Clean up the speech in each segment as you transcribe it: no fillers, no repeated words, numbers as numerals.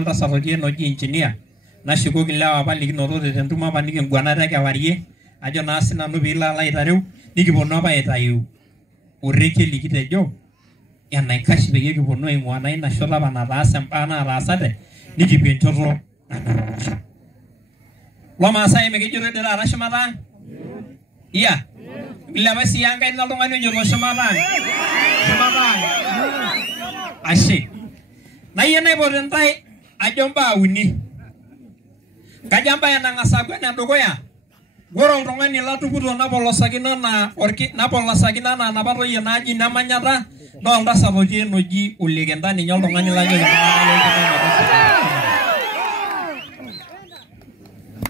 oltasat otii enoji engineer nashukoki lewa apa likinotote tentumo apa nikiguanata kewarie ajo naa sinanu piilo alo aitareu nikiponu apa aitayu orekie likitejo enaikash peyie kiponu aing'ua naa ina shoto apa nataase imbaa nataasate nikipuo enchoto nanarikisho. Lomaasai mikijito dii taata shumata ang'? Iya? Ilepa sii enkaina oltung'ani onyoto shumata ang'? Shumata ang'? Ashe. Nayieu naipot intae ajo mbaa uni. Kajo embaye nang'as aaku enedukuya, ore oltung'ani latuputo napolosakino enaa napa toyie naaji nemanyata naa oltasat otii enoji Olekenta ninye oltung'ani lajoki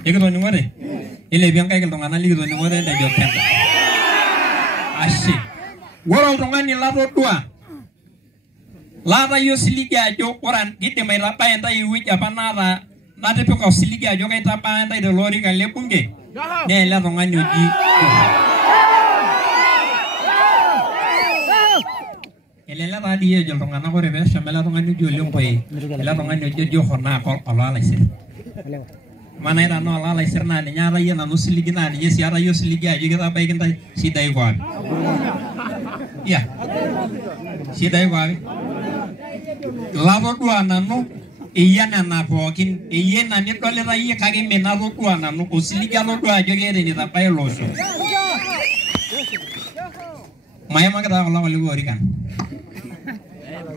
ikitoning'ote? Ilepie nkaik iltung'anak likitoning'ote tejo Kenta. Ashe. Ore oltung'ani latodua laatayie osiligi ajo ore kidim aitabaya ntae ewueji apa naata natipika osiligi ajo kaitabaya ntae tele orika le bunge naa ele tung'ani oji elelek taa dii ejo iltung'anak ore peesham ele tung'ani oji Ole Nkoe ele tung'ani oji Joho naa olalaisir. Mana ira naa olalaisir naa ninye aatayie nanu osiligi naa ninye sii aatayie osiligi ajo kitabaiki ntae shidai kwapi. Iya. Shidai kwapi. Latodua nanu eyie nena pookin, eyie ina nidolita yie kake mee natodua nanu osiligi atodua ajo keeta enitabaya ilo osho. Maimaki taa kulo kulie orikan.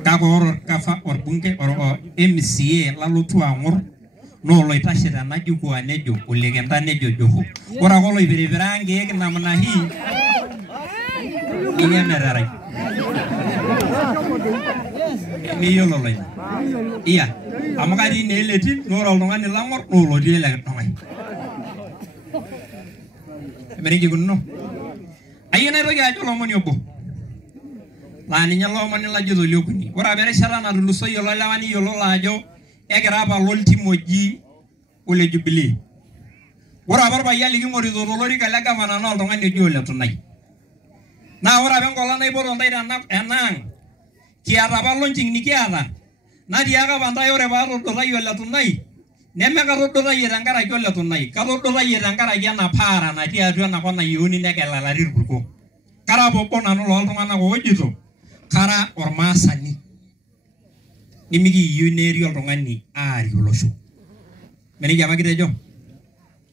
Kake ore orgafa orbunge MCA lalotu ang'or naa oloitashe tena jukwaa nejo Olekenta nejo Joho. Ore ake oloipiripira nkeek namna hii ninye meterai. Miyiolo loina. Iya. Amu katii naa eletim naa ore oltung'ani lang'or naa olotii ele kidong'ai. Emeriki kununo. Ayieu naitoki ajo olomoni obo. Laa ninye olomoni lajito liokuni. Ore apa erishata natulusoyie ilo lewa niyiololo ajo egira apa loltim oji Ole Jubilee. Ore apa orpayian liking'orito tolorika le gavana naa oltung'ani oji Ole Tunai. Naa ore apa enkolong naipoto ntae enaang' kiata apa launching nikiata natiaka apa ntae ore paatodotayie Ole Tunai neme katodotayie tenkaraki Ole Tunai, katodotayie tenkaraki ena paara natii atua ena kop nayieuni negelelari irkurko. Kara apa obo nanu looltung'anak oojito kara ormaasani nimikiyieu neeri oltung'ani aarie olosho. Menejia apa kitejo?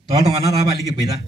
Tooltung'anak taa apa likiboita.